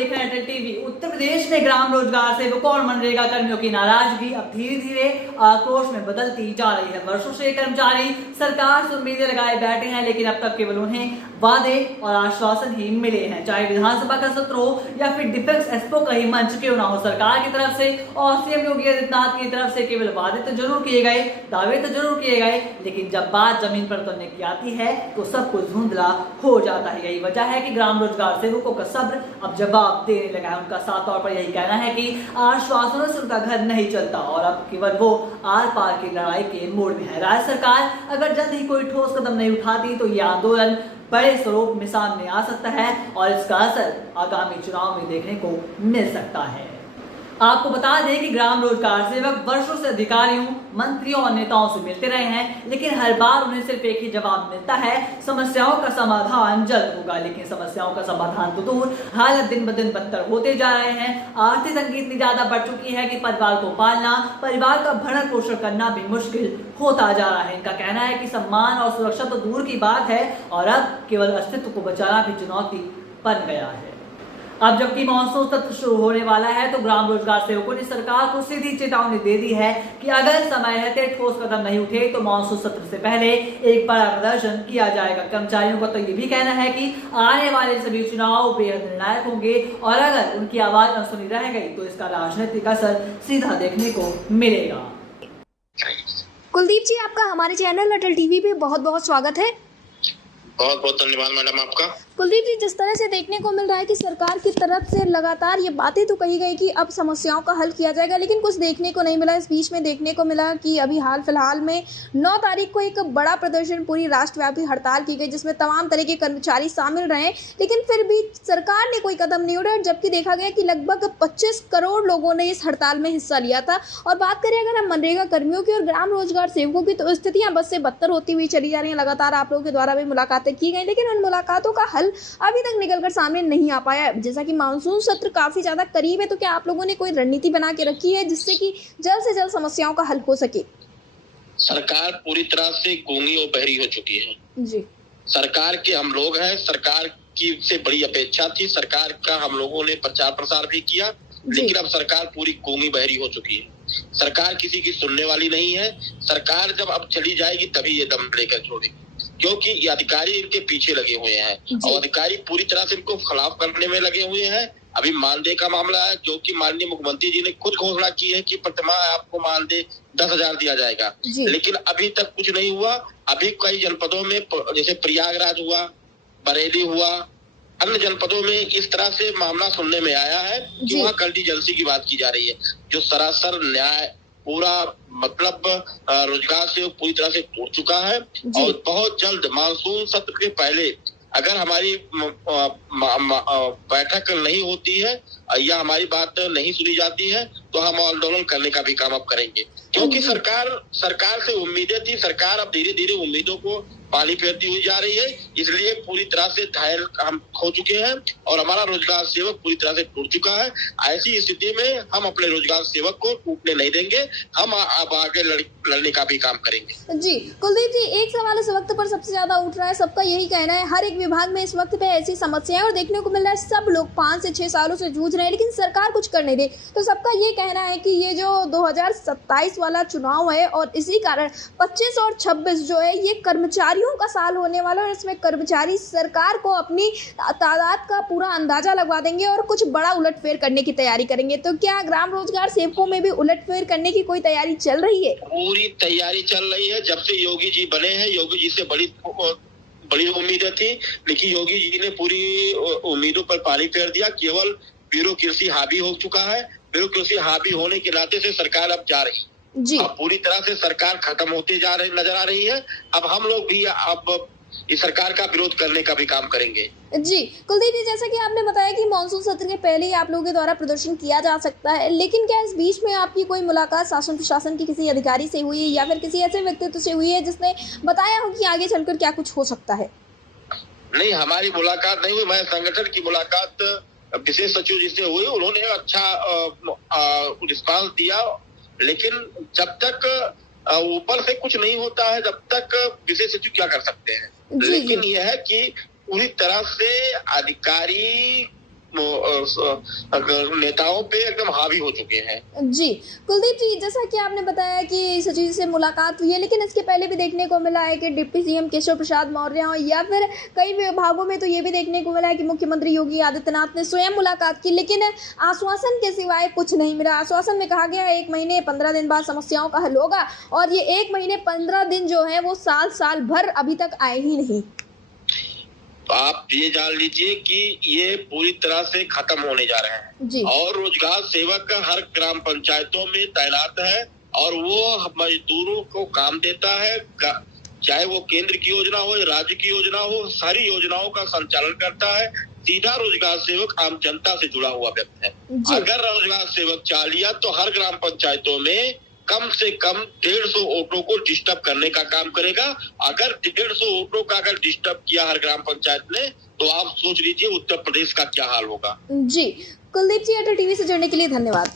देख रहे हैं अटल टीवी। उत्तर प्रदेश में ग्राम रोजगार सेवकों और मनरेगा कर्मियों की नाराजगी अब धीरे धीरे आक्रोश में बदलती जा रही है। वर्षों से कर्मचारी सरकार से उम्मीदें लगाए बैठे हैं, लेकिन अब तक केवल उन्हें वादे और आश्वासन ही मिले हैं। चाहे विधानसभा का सत्र हो या फिर डिफेंस एक्सपो का ही मंच क्यों ना हो, सरकार की तरफ से और सीएम योगी आदित्यनाथ की तरफ से केवल वादे तो जरूर किए गए, दावे तो जरूर किए गए, लेकिन जब बात जमीन पर उतरने की आती है तो सब कुछ धुंधला हो जाता है। यही वजह है कि ग्राम रोजगार सेवकों का सब्र अब जवाब देने लगा है। उनका साफ तौर पर यही कहना है कि आश्वासनों से उनका घर नहीं चलता और अब केवल वो आर पार की लड़ाई के मोड़ में है। राज्य सरकार अगर जल्द ही कोई ठोस कदम नहीं उठाती तो ये आंदोलन बड़े स्वरूप में सामने आ सकता है और इसका असर आगामी चुनाव में देखने को मिल सकता है। आपको बता दें कि ग्राम रोजगार सेवक वर्षों से अधिकारियों, मंत्रियों और नेताओं से मिलते रहे हैं, लेकिन हर बार उन्हें सिर्फ एक ही जवाब मिलता है, समस्याओं का समाधान जल्द होगा। लेकिन समस्याओं का समाधान तो दूर, हालत दिन ब दिन बदतर होते जा रहे हैं। आर्थिक तंगी इतनी ज्यादा बढ़ चुकी है कि परिवार को पालना, परिवार का भरण पोषण करना भी मुश्किल होता जा रहा है। इनका कहना है कि सम्मान और सुरक्षा तो दूर की बात है और अब केवल अस्तित्व को बचाना भी चुनौती बन गया है। अब जबकि मानसून सत्र शुरू होने वाला है तो ग्राम रोजगार सेवकों ने सरकार को सीधी चेतावनी दे दी है कि अगर समय रहते ठोस कदम नहीं उठे तो मानसून सत्र से पहले एक बड़ा प्रदर्शन किया जाएगा। कर्मचारियों का तो ये भी कहना है कि आने वाले सभी चुनाव बेहद निर्णायक होंगे और अगर उनकी आवाज अनसुनी रह गई तो इसका राजनीतिक असर सीधा देखने को मिलेगा। कुलदीप जी, आपका हमारे चैनल अटल टीवी पे बहुत बहुत स्वागत है। बहुत बहुत धन्यवाद मैडम आपका। कुलदीप जी, जिस तरह से देखने को मिल रहा है कि सरकार की तरफ से लगातार ये बातें तो कही गई कि अब समस्याओं का हल किया जाएगा, लेकिन कुछ देखने को नहीं मिला। इस बीच में देखने को मिला कि अभी हाल फिलहाल में 9 तारीख को एक बड़ा प्रदर्शन, पूरी राष्ट्रव्यापी हड़ताल की गई जिसमें तमाम तरह के कर्मचारी शामिल रहे, लेकिन फिर भी सरकार ने कोई कदम नहीं उठाया। जबकि देखा गया कि लगभग 25 करोड़ लोगों ने इस हड़ताल में हिस्सा लिया था। और बात करें अगर हम मनरेगा कर्मियों की और ग्राम रोजगार सेवकों की, तो स्थितियां बद से बदतर होती हुई चली जा रही हैं। लगातार आप लोगों के द्वारा भी मुलाकातें की गई, लेकिन उन मुलाकातों का हल अभी तक निकलकर सामने नहीं आ पाया। जैसा कि मानसून सत्र काफी ज्यादा करीब है, तो क्या आप लोगों ने कोई रणनीति बना के रखी है जिससे कि जल्द से जल्द समस्याओं का हल हो सके? सरकार पूरी तरह से गूंगी और बहरी हो चुकी है जी। सरकार के हम लोग हैं, सरकार की से बड़ी अपेक्षा थी, सरकार का हम लोगों ने प्रचार प्रसार भी किया, लेकिन अब सरकार पूरी गूंगी बहरी हो चुकी है। सरकार किसी की सुनने वाली नहीं है। सरकार जब अब चली जाएगी तभी ये दम लेकर छोड़ेगी, क्योंकि ये अधिकारी इनके पीछे लगे हुए हैं और अधिकारी पूरी तरह से इनको खिलाफ करने में लगे हुए हैं। अभी मानदेय का मामला है, जो कि माननीय मुख्यमंत्री जी ने खुद घोषणा की है कि प्रतिमाह आपको मानदेय 10,000 दिया जाएगा, लेकिन अभी तक कुछ नहीं हुआ। अभी कई जनपदों में, जैसे प्रयागराज हुआ, बरेली हुआ, अन्य जनपदों में इस तरह से मामला सुनने में आया है कि वहाँ कंटीजेंसी की बात की जा रही है, जो सरासर न्याय पूरा मतलब रोजगार से पूरी तरह से टूट चुका है। और बहुत जल्द मानसून सत्र के पहले अगर हमारी बैठक नहीं होती है या हमारी बात नहीं सुनी जाती है तो हम आंदोलन करने का भी काम अब करेंगे, क्योंकि सरकार से उम्मीदें थी। सरकार अब धीरे धीरे उम्मीदों को पानी फेरती हुई जा रही है, इसलिए पूरी तरह से धैर्य हम खो चुके हैं और हमारा रोजगार सेवक पूरी तरह से टूट चुका है। ऐसी स्थिति में हम अपने रोजगार सेवक को टूटने नहीं देंगे, हम अब आगे लड़ने का भी काम करेंगे। जी कुलदीप जी, एक सवाल इस वक्त पर सबसे ज्यादा उठ रहा है, सबका यही कहना है, हर एक विभाग में इस वक्त पे ऐसी समस्याएं और देखने को मिल रहा है, सब लोग 5 से 6 सालों से जूझ रहे हैं, लेकिन सरकार कुछ कर नहीं दे। तो सबका ये कहना है कि ये जो 2027 वाला चुनाव है और इसी कारण 25 और 26 जो है ये कर्मचारियों का साल होने वाला है और इसमें कर्मचारी सरकार को अपनी तादाद का पूरा अंदाजा लगवा देंगे और कुछ बड़ा उलटफेर करने की तैयारी करेंगे। तो क्या ग्राम रोजगार सेवकों में भी उलटफेर करने की कोई तैयारी चल रही है? पूरी तैयारी चल रही है। जब से योगी जी बने हैं, योगी जी से बड़ी उम्मीदें थी, लेकिन योगी जी ने पूरी उम्मीदों पर पानी फेर दिया। केवल ब्यूरोक्रेसी हावी हो चुका है। ब्यूरोक्रेसी हावी होने के नाते से सरकार अब जा रही जी। अब पूरी तरह से सरकार खत्म होते जा रही नजर आ रही है। अब हम लोग भी अब इस सरकार का विरोध करने का भी काम करेंगे। जी कुलदीप जी, जैसा कि आपने बताया कि मानसून सत्र के पहले ही आप लोगों के द्वारा प्रदर्शन किया जा सकता है, लेकिन क्या इस बीच में आपकी कोई मुलाकात शासन प्रशासन की किसी अधिकारी से हुई है या फिर किसी ऐसे व्यक्तित्व से हुई है जिसने बताया हो कि आगे चलकर क्या कुछ हो सकता है? नहीं, हमारी मुलाकात नहीं हुई। मैं संगठन की मुलाकात विशेष सचिव जी से हुई, उन्होंने अच्छा रिस्पांस दिया, लेकिन जब तक ऊपर से कुछ नहीं होता है तब तक विशेष सचिव क्या कर सकते हैं। लेकिन यह है कि पूरी तरह से अधिकारी नेताओं पे एकदम हावी हो चुके हैं। जी कुलदीप जी, जैसा कि आपने बताया कि सचिव से मुलाकात हुई है, लेकिन इसके पहले भी देखने को मिला है कि डिप्टी सीएम केशव प्रसाद मौर्य हो या फिर कई विभागों में तो ये भी देखने को मिला है कि मुख्यमंत्री योगी आदित्यनाथ ने स्वयं मुलाकात की, लेकिन आश्वासन के सिवाय कुछ नहीं मिला। आश्वासन में कहा गया है 1 महीने 15 दिन बाद समस्याओं का हल होगा, और ये 1 महीने 15 दिन जो है वो साल भर अभी तक आए ही नहीं। आप ये जान लीजिए कि ये पूरी तरह से खत्म होने जा रहे हैं जी। और रोजगार सेवक हर ग्राम पंचायतों में तैनात है और वो मजदूरों को काम देता है, चाहे वो केंद्र की योजना हो या राज्य की योजना हो, सारी योजनाओं का संचालन करता है। सीधा रोजगार सेवक आम जनता से जुड़ा हुआ व्यक्ति है। अगर रोजगार सेवक चाह लिया तो हर ग्राम पंचायतों में कम से कम 150 ऑटो को डिस्टर्ब करने का काम करेगा। अगर 150 ऑटो का अगर डिस्टर्ब किया हर ग्राम पंचायत ने, तो आप सोच लीजिए उत्तर प्रदेश का क्या हाल होगा। जी कुलदीप जी, एयरटेल टीवी से जुड़ने के लिए धन्यवाद।